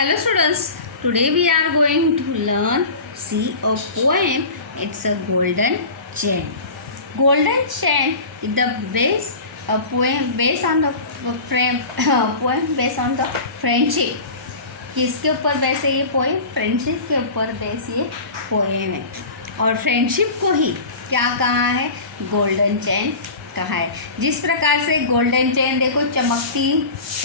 Hello students, today we are going to learn see a poem. It's a golden chain. Golden chain is the base a poem based on the frame poem based on the friendship. किसके ऊपर base है ये poem? Friendship के ऊपर base ये poem है और friendship को ही क्या कहा है? गोल्डन चेन कहा है। जिस प्रकार से गोल्डन चेन देखो चमकती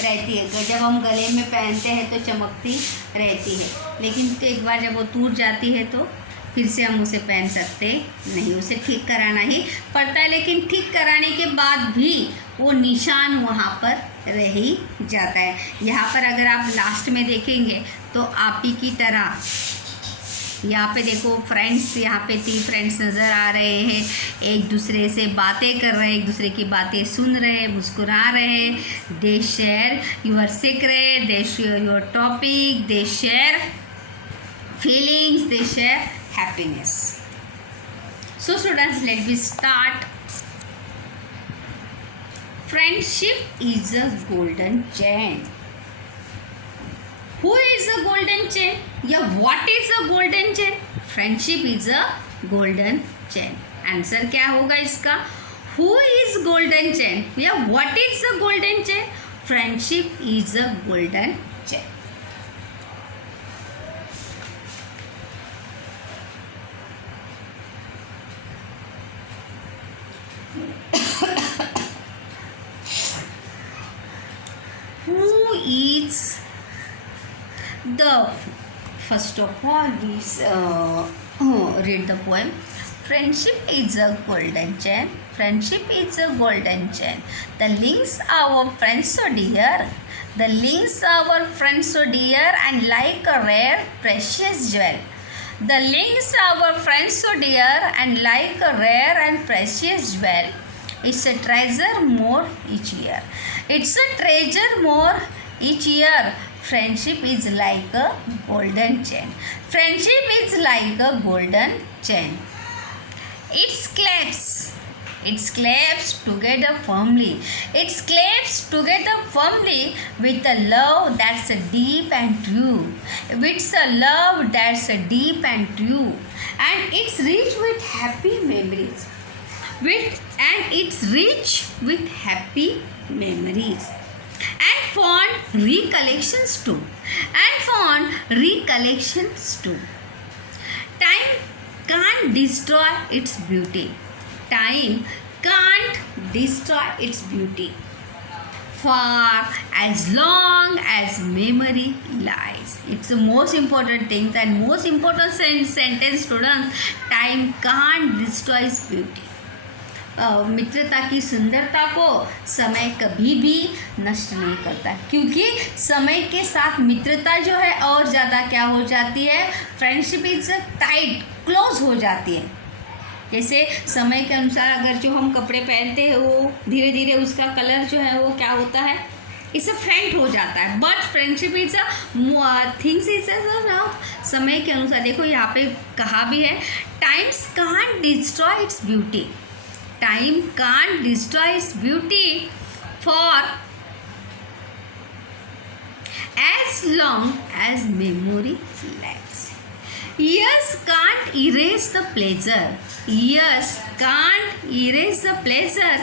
रहती है, जब हम गले में पहनते हैं तो चमकती रहती है, लेकिन एक बार जब वो टूट जाती है तो फिर से हम उसे पहन सकते नहीं, उसे ठीक कराना ही पड़ता है। लेकिन ठीक कराने के बाद भी वो निशान वहाँ पर रह ही जाता है। यहाँ पर अगर आप लास्ट में देखेंगे तो आप ही की तरह यहाँ पे देखो फ्रेंड्स, यहाँ पे 3 फ्रेंड्स नज़र आ रहे हैं, एक दूसरे से बातें कर रहे हैं, एक दूसरे की बातें सुन रहे हैं, मुस्कुरा रहे हैं। They share your secret, they share your topic, they share feelings, they share happiness. So students, let me start. Friendship is a golden chain. Who is a golden chain? या what is a golden chain? Friendship is a golden chain. Answer क्या होगा इसका? Who is golden chain? या what is a golden chain? Friendship is a golden chain. Who is the first of all we read the poem. Friendship is a golden chain. Friendship is a golden chain. The links our friends so dear. The links our friends so dear and like a rare precious jewel. The links our friends so dear and like a rare and precious jewel. It's a treasure more each year. It's a treasure more each year. Friendship is like a golden chain. Friendship is like a golden chain. It claps together firmly. It claps together firmly with a love that's deep and true. With a love that's deep and true. And it's rich with happy memories. It's rich with happy memories. And fond recollections too. Time can't destroy its beauty. Time can't destroy its beauty. For as long as memory lies. It's the most important thing and most important sentence, students. Time can't destroy its beauty. मित्रता की सुंदरता को समय कभी भी नष्ट नहीं करता, क्योंकि समय के साथ मित्रता जो है और ज़्यादा क्या हो जाती है? फ्रेंडशिप इज टाइट, क्लोज हो जाती है। जैसे समय के अनुसार अगर जो हम कपड़े पहनते हैं वो धीरे धीरे उसका कलर जो है वो क्या होता है? इससे फेंट हो जाता है। But friendship is things is समय के अनुसार। देखो यहाँ पे कहा भी है, times can't destroy its beauty. Time can't destroy its beauty for as long as memory lasts. Years can't erase the pleasure. Years can't erase the pleasure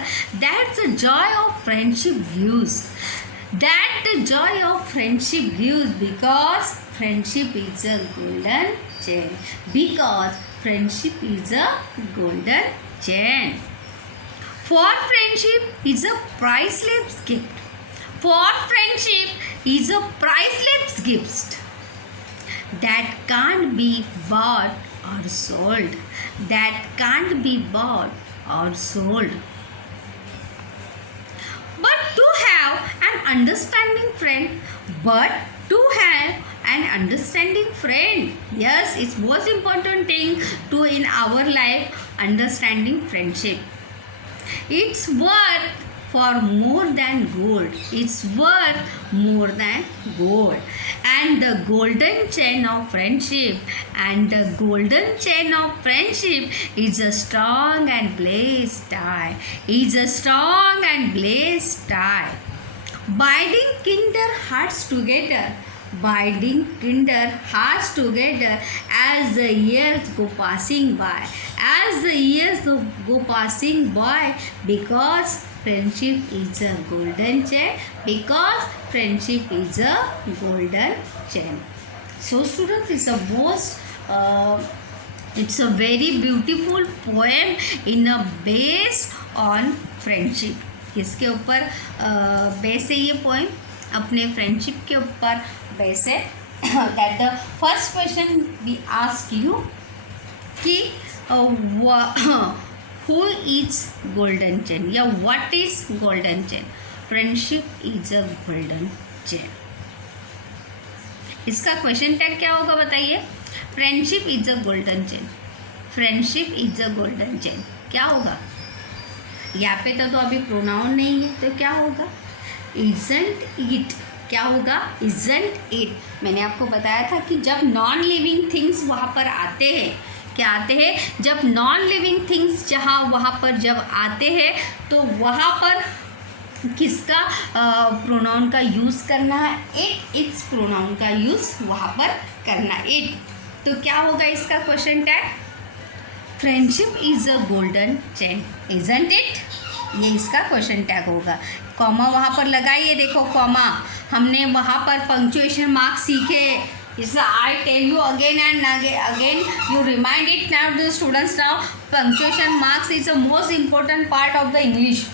that the joy of friendship gives. That the joy of friendship gives, because friendship is a golden chain. Because friendship is a golden chain. For friendship is a priceless gift. For friendship is a priceless gift that can't be bought or sold. That can't be bought or sold. But to have an understanding friend, yes, it's most important thing to in our life, understanding friendship. It's worth for more than gold. It's worth more than gold. And the golden chain of friendship, is a strong and blessed tie. Binding kinder hearts together. binding tender hearts together as the years go passing by. As the years go passing by, because friendship is a golden chain. Because friendship is a golden chain. So students, it's a very beautiful poem in a based on friendship. किसके ऊपर base है ये poem? अपने friendship के ऊपर base है. That the first question we ask you कि who is golden chain या what is golden chain? Friendship is a golden chain. इसका क्वेश्चन टैग क्या होगा बताइए? Friendship is a golden chain. Friendship is a golden chain क्या होगा? यहाँ पे तो अभी प्रोनाउन नहीं है, तो क्या होगा? Isn't it. क्या होगा? Isn't it. मैंने आपको बताया था कि जब नॉन लिविंग थिंग्स वहाँ पर आते हैं, क्या आते हैं? जब नॉन लिविंग थिंग्स वहाँ पर जब आते हैं तो वहाँ पर किसका प्रोनाउन का यूज़ करना है? इट. इट्स प्रोनाउन का यूज़ वहाँ पर करना है, इट. तो क्या होगा इसका question tag? Friendship is a golden chain, isn't it? ये इसका क्वेश्चन टैग होगा. कॉमा वहाँ पर लगाइए, देखो कॉमा. हमने वहाँ पर पंक्चुएशन मार्क सीखे. इस I tell you again and again you remind it now the students. Now punctuation marks is a most important part of the English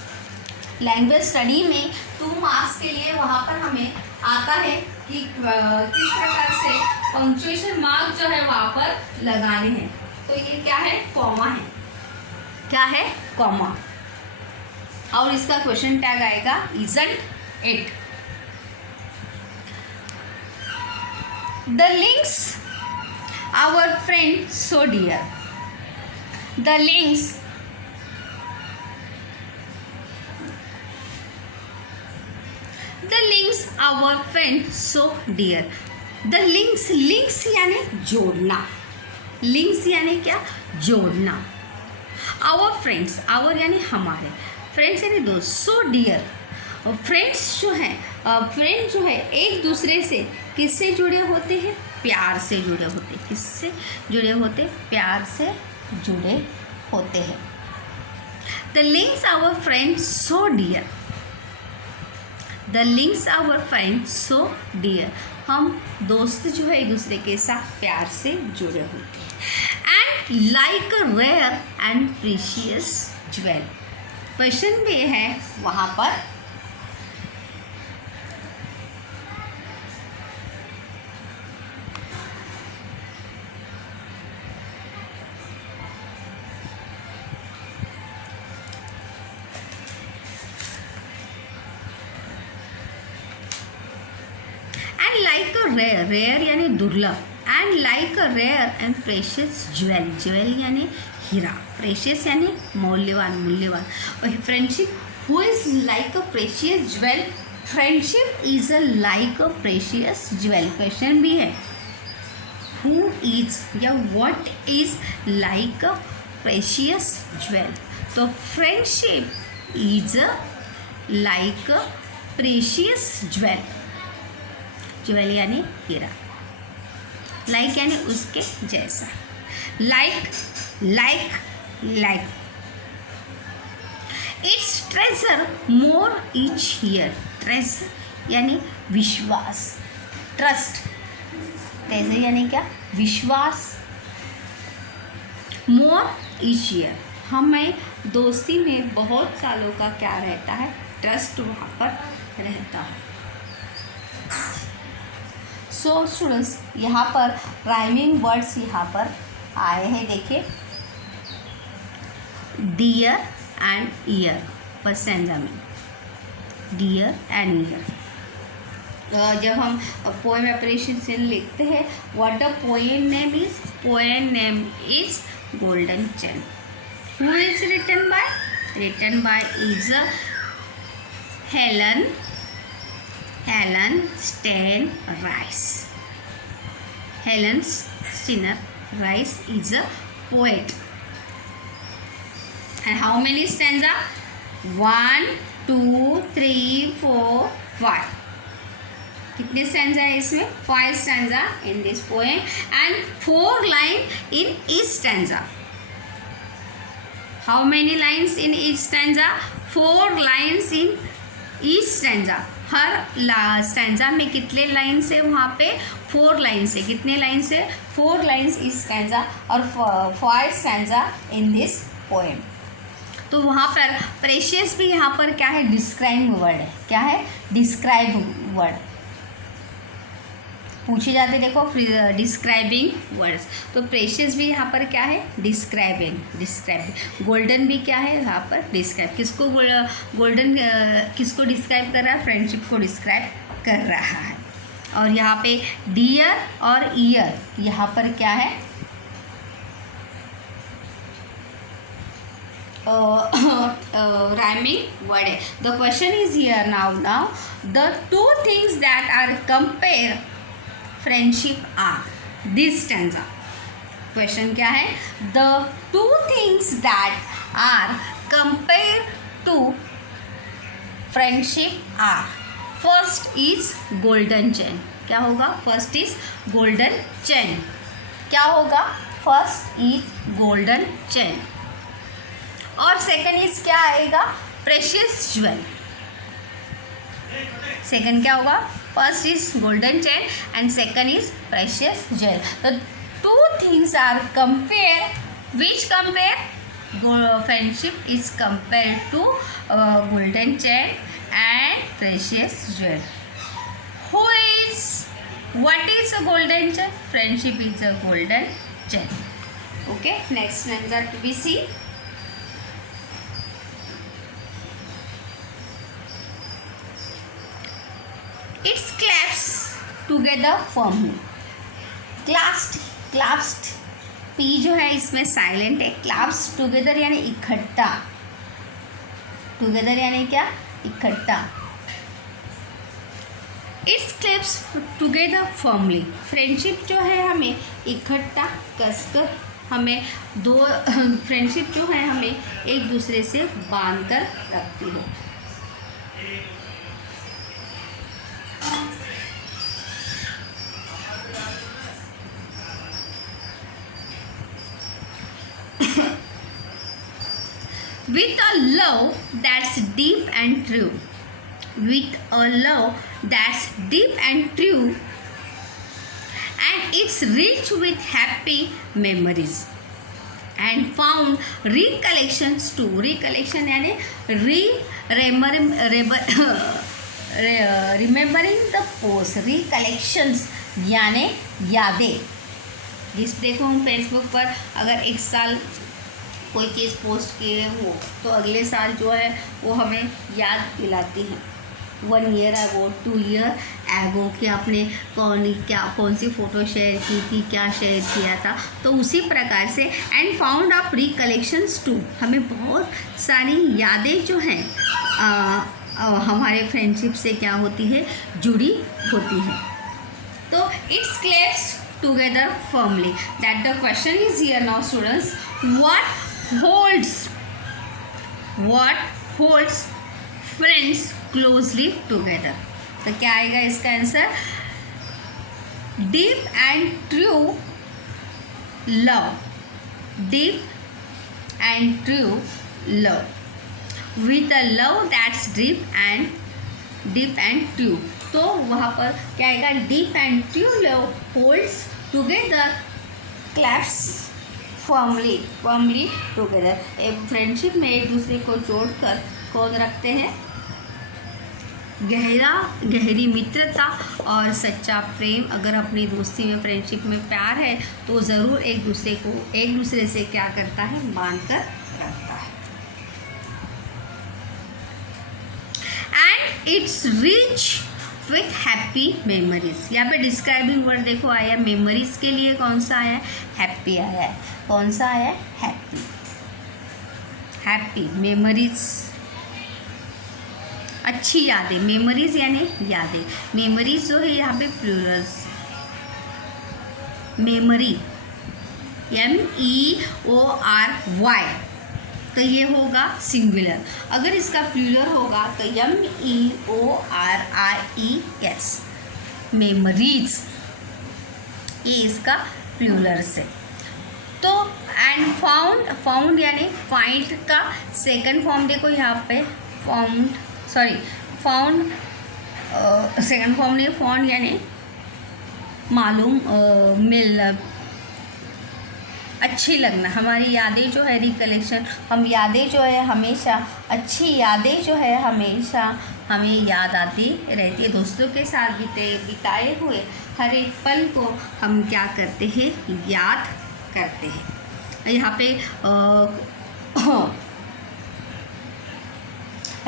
language study में. 2 मार्क्स के लिए वहाँ पर हमें आता है कि किस प्रकार से पंक्चुएशन मार्क जो है वहाँ पर लगाने हैं. तो ये क्या है? कॉमा है. क्या है? कॉमा. और इसका क्वेश्चन टैग आएगा isn't it. The links our friend so dear. The links our friend so dear. The links यानी जोड़ना. लिंक्स यानी क्या? जोड़ना. आवर फ्रेंड्स, आवर यानी हमारे, फ्रेंड्स यानी दोस्त. सो डियर, फ्रेंड्स जो हैं, फ्रेंड जो है एक दूसरे से किससे जुड़े होते हैं? प्यार से जुड़े होते हैं. किससे जुड़े होते? प्यार से जुड़े होते हैं. The links our friend so dear. The links our friend so dear. हम दोस्त जो है एक दूसरे के साथ प्यार से जुड़े होते हैं. And like a rare and precious jewel. Question भी है वहाँ पर. And like a rare, rare यानी दुर्लभ. And like a rare and precious jewel. Jewel यानी हीरा. प्रेशियस यानी मौल्यवान, मूल्यवान. और friendship, who is like a precious jewel? Friendship is a like a precious jewel. Question भी है हु इज या what is like a precious jewel. तो friendship is a like a precious jewel. Jewel यानी हीरा. Like यानी उसके जैसा. Like, like, like. It's treasure more each year. Treasure यानी विश्वास, ट्रस्ट. ट्रेजर यानी क्या? विश्वास. मोर ईच ईयर, हमें दोस्ती में बहुत सालों का क्या रहता है? ट्रस्ट वहाँ पर रहता है. सो स्टूडेंट्स, यहाँ पर राइमिंग वर्ड्स यहाँ पर आए हैं. देखिए, डियर एंड ईयर, पसंद में डियर एंड ईयर. जब हम पोएम एप्रिसिएशन लिखते हैं, what the poem name is? Poem name is golden chain. Who is written by? Written by is Helen Stein Rice. Helen Stein Rice is a poet. And how many stanza? 1, 2, 3, 4, 5. कितने stanza है इसमें? 5 stanza in this poem and 4 line in each stanza. How many lines in each stanza? 4 lines in each stanza. Her stanza में कितने lines है? वहाँ पे 4 lines है. कितने लाइन्स है? 4 लाइन्स ईच स्टैंजा और 5 स्टैंजा इन दिस पोएम. तो वहाँ पर प्रेशियस भी यहाँ पर क्या है? डिस्क्राइब वर्ड है. क्या है? डिस्क्राइब वर्ड पूछे जाते. देखो डिस्क्राइबिंग वर्ड्स. तो प्रेशियस भी यहाँ पर क्या है? डिस्क्राइबिंग. गोल्डन भी क्या है यहाँ पर? डिस्क्राइब. किसको गोल्डन किसको डिस्क्राइब कर रहा है? फ्रेंडशिप को डिस्क्राइब कर रहा है. और यहाँ पे डियर और ईयर यहाँ पर क्या है? rhyming word है. The question is here now the two things that are compare friendship are this stanza. Question क्या है? The two things that are compare to friendship are. First is golden chain. क्या होगा? First is golden chain. क्या होगा? First is golden chain. और second is क्या आएगा? Precious jewel. Second क्या होगा? First is golden chain and second is precious jewel. तो two things are compare. Which compare? Friendship is compare to golden chain and precious jewel. Who is what is a golden chain? Friendship is a golden chain. Okay, next stanza to be see. It claps together firmly. Clasped P जो है इसमें silent है. Claps together यानी इकट्ठा. Together यानी क्या? इकट्ठा. It's clasps together firmly. Friendship जो है हमें इकट्ठा कसकर हमें दो फ्रेंडशिप जो है हमें एक दूसरे से बांध कर रखती है. With a love that's deep and true. With a love that's deep and true. And it's rich with happy memories. And found recollections too. Recollection यानी remembering the post. Recollections यानी यादें. जिस देखो हम फेसबुक पर अगर एक साल कोई चीज़ पोस्ट किए हो तो अगले साल जो है वो हमें याद दिलाती है. 1 ईयर एगो, 2 ईयर एगो कि आपने कौन सी फ़ोटो शेयर की थी, क्या शेयर किया था. तो उसी प्रकार से and fond of recollections too. हमें बहुत सारी यादें जो हैं हमारे फ्रेंडशिप से क्या होती है? जुड़ी होती है. तो it's clasps together firmly. That the question is here now students. what holds friends closely together. तो क्या आएगा इसका answer? deep and true love. deep and true love. with a love that's deep and true. तो वहाँ पर क्या आएगा? deep and true love holds together, claps firmly together. Friendship में एक दूसरे को जोड़कर कौन रखते हैं? गहरी मित्रता और सच्चा प्रेम. अगर अपनी दोस्ती में फ्रेंडशिप में प्यार है तो ज़रूर एक दूसरे से क्या करता है? बांध कर रखता है. And it's rich with happy memories. यहाँ पे डिस्क्राइबिंग वर्ड देखो आया. मेमोरीज के लिए कौन सा आया? हैप्पी आया है. कौन सा आया? Happy memories. अच्छी यादें. मेमोरीज यानी यादें. मेमोरीज जो है यहाँ पे प्लूरल्स. मेमोरी MEORY तो ये होगा सिंगुलर. अगर इसका प्लूरल होगा तो MEORIES. मेमोरीज, ये इसका प्लूरल है। तो एंड फाउंड यानी फाइंड का सेकंड फॉर्म देखो यहाँ पे, फाउंड सेकंड फॉर्म नहीं, फाउंड यानी मालूम, मिलना, अच्छी लगना। हमारी यादें जो है रिकलेक्शन, हम यादें जो है हमेशा, अच्छी यादें जो है हमेशा हमें याद आती रहती है। दोस्तों के साथ बिताए हुए हर एक पल को हम क्या करते हैं, याद करते हैं। यहाँ पे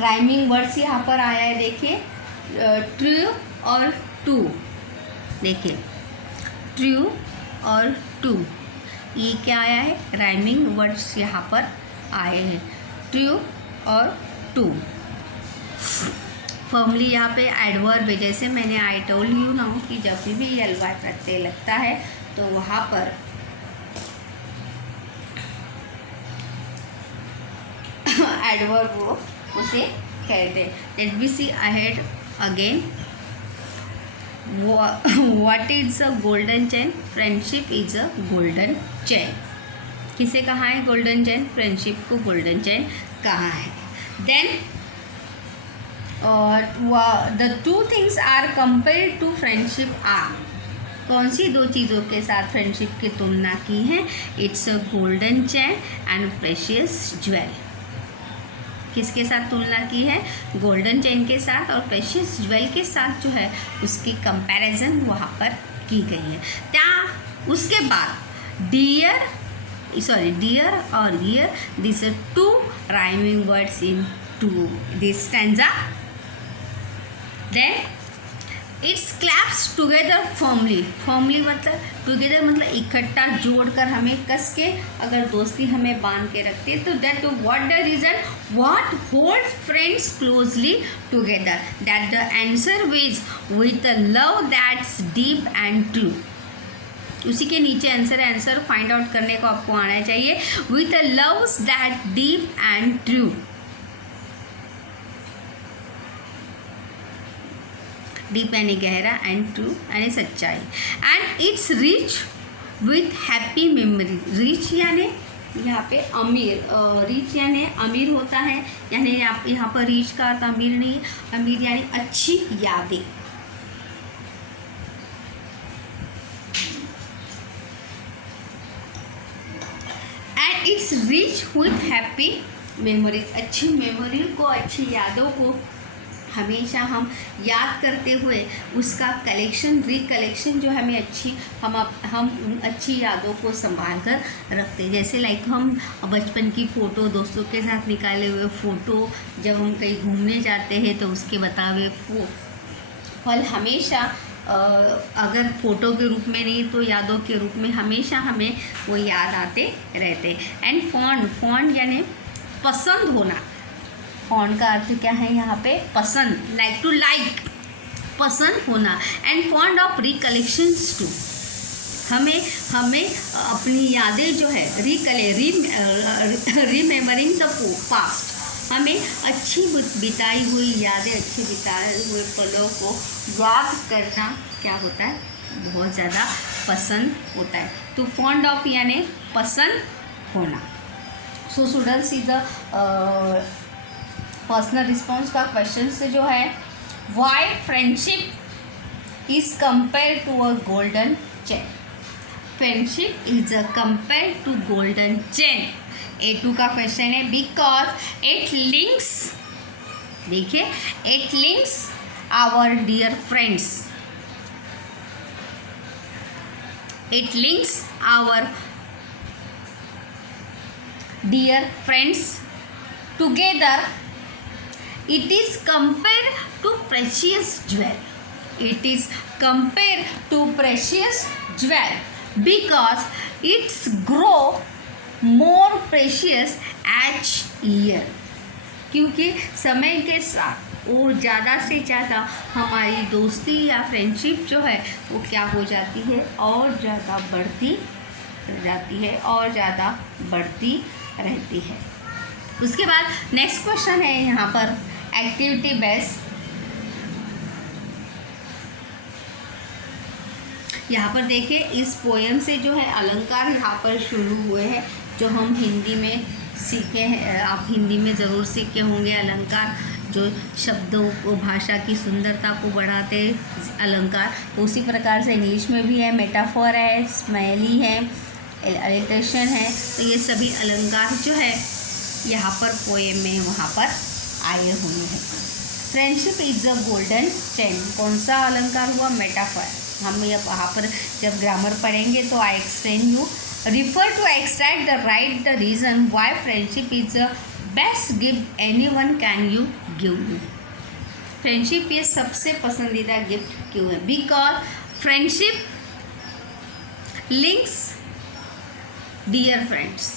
राइमिंग वर्ड्स यहाँ पर आया है, देखिए ट्रू और टू, देखिए ट्रू और टू, ये क्या आया है, राइमिंग वर्ड्स यहाँ पर आए हैं, ट्रू और टू। फॉर्मली यहाँ पे एडवर्ब है, जैसे मैंने आई टोल्ड यू ना कि जब भी ly प्रत्यय लगता है तो वहाँ पर एडवर्ब वो उसे कहते हैं। Let be see ahead again, what is a golden chain, friendship is a golden chain. किसे कहा है गोल्डन चेन, फ्रेंडशिप को गोल्डन चेन कहा है। Then the two things are compared to friendship are, कौन सी दो चीज़ों के साथ फ्रेंडशिप की तुलना की है, it's a golden chain and precious jewel. किसके साथ तुलना की है, गोल्डन चेन के साथ और प्रेशियस ज्वेल के साथ जो है उसकी कंपैरिजन वहाँ पर की गई है। क्या उसके बाद डियर और year, this are two rhyming words in to this stanza. Then it's clasps together formally मतलब टुगेदर मतलब इकट्ठा जोड़कर, हमें कस के अगर दोस्ती हमें बांध के रखती है तो that what the reason, what holds friends closely together, that the answer with a love that's deep and true. उसी के नीचे आंसर फाइंड आउट करने को आपको आना चाहिए, with a love that deep and true. Deep यानी गहरा एंड ट्रू यानी सच्चाई। And it's rich with happy memory, rich यानी यहाँ पे अमीर, रिच यानी अमीर होता है, यानी यहाँ पर रिच का अर्थ अमीर नहीं, अमीर यानी अच्छी यादें। And it's rich with happy memory, अच्छी मेमोरी को, अच्छी यादों को हमेशा हम याद करते हुए उसका कलेक्शन, रिकलेक्शन जो हमें अच्छी, हम अच्छी यादों को संभाल कर रखते हैं। जैसे लाइक हम बचपन की फ़ोटो, दोस्तों के साथ निकाले हुए फ़ोटो, जब हम कहीं घूमने जाते हैं तो उसके बताए हुए पल हमेशा अगर फ़ोटो के रूप में नहीं तो यादों के रूप में हमेशा हमें वो याद आते रहते। एंड फॉन्ड यानी पसंद होना, फॉन्ड का अर्थ क्या है यहाँ पे, पसंद, लाइक, पसंद होना। And fond of recollections too, हमें अपनी यादें जो है रिमेम्बरिंग द पास्ट, हमें अच्छी बिताई हुई यादें, अच्छे बिताए हुए पलों को याद करना क्या होता है, बहुत ज़्यादा पसंद होता है। तो फॉन्ड ऑफ यानी पसंद होना। So students is the personal response का क्वेश्चन से जो है, why friendship is compare to a golden chain, friendship is compare to golden chain. A2 का क्वेश्चन है, बिकॉज इट लिंक्स, देखिए it links our dear friends, it links our dear friends together, it is compared to precious jewel, it is compared to precious jewel because it's grow more precious each year, क्योंकि समय के साथ और ज़्यादा से ज़्यादा हमारी दोस्ती या फ्रेंडशिप जो है वो क्या हो जाती है, और ज़्यादा बढ़ती जाती है, और ज़्यादा बढ़ती रहती है। उसके बाद नेक्स्ट क्वेश्चन है यहाँ पर एक्टिविटी बेस्ड, यहाँ पर देखिए इस पोएम से जो है अलंकार यहाँ पर शुरू हुए हैं, जो हम हिंदी में सीखे हैं। आप हिंदी में ज़रूर सीखे होंगे अलंकार, जो शब्दों को, भाषा की सुंदरता को बढ़ाते अलंकार। उसी प्रकार से इंग्लिश में भी है, मेटाफोर है, स्मेली है, एलिट्रेशन है। तो ये सभी अलंकार जो है यहाँ पर पोएम में वहाँ पर आए हुए हैं। Friendship is a golden chain, कौन सा अलंकार हुआ? मेटाफोर। हम यहाँ पर जब ग्रामर पढ़ेंगे तो I explain you. Refer to extract the right the reason why friendship is the best gift anyone can you give you. Friendship ये सबसे पसंदीदा गिफ्ट क्यों है? Because friendship links dear friends.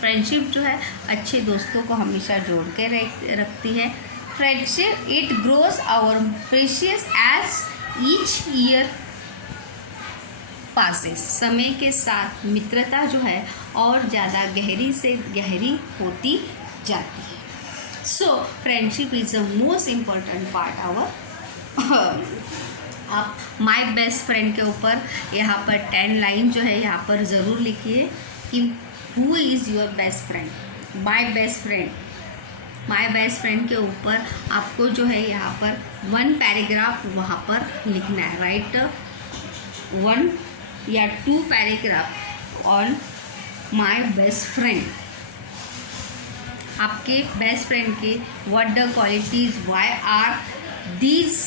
Friendship जो है अच्छे दोस्तों को हमेशा जोड़ के रखती है। Friendship it grows our precious as each year passes. समय के साथ मित्रता जो है और ज़्यादा गहरी से गहरी होती जाती है। So friendship is the most important part our. आप माय बेस्ट फ्रेंड के ऊपर यहाँ पर 10 लाइन जो है यहाँ पर ज़रूर लिखिए कि who is your best friend. My best friend, my best friend के ऊपर आपको जो है यहाँ पर 1 पैराग्राफ वहाँ पर लिखना है। राइट 1 या 2 paragraph on my best friend. आपके बेस्ट फ्रेंड के what the qualities, why are these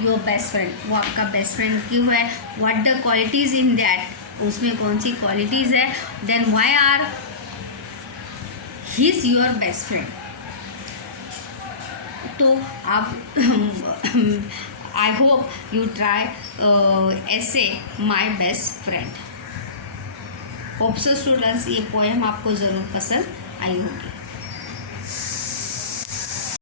your best friend, वो आपका बेस्ट फ्रेंड क्यों है, what the qualities in that, उसमें कौन सी क्वालिटीज़ है, then why are he is your best friend. तो आप आई होप यू ट्राई ऐसे my best friend. Hope so students ये पोएम आपको ज़रूर पसंद आई होगी।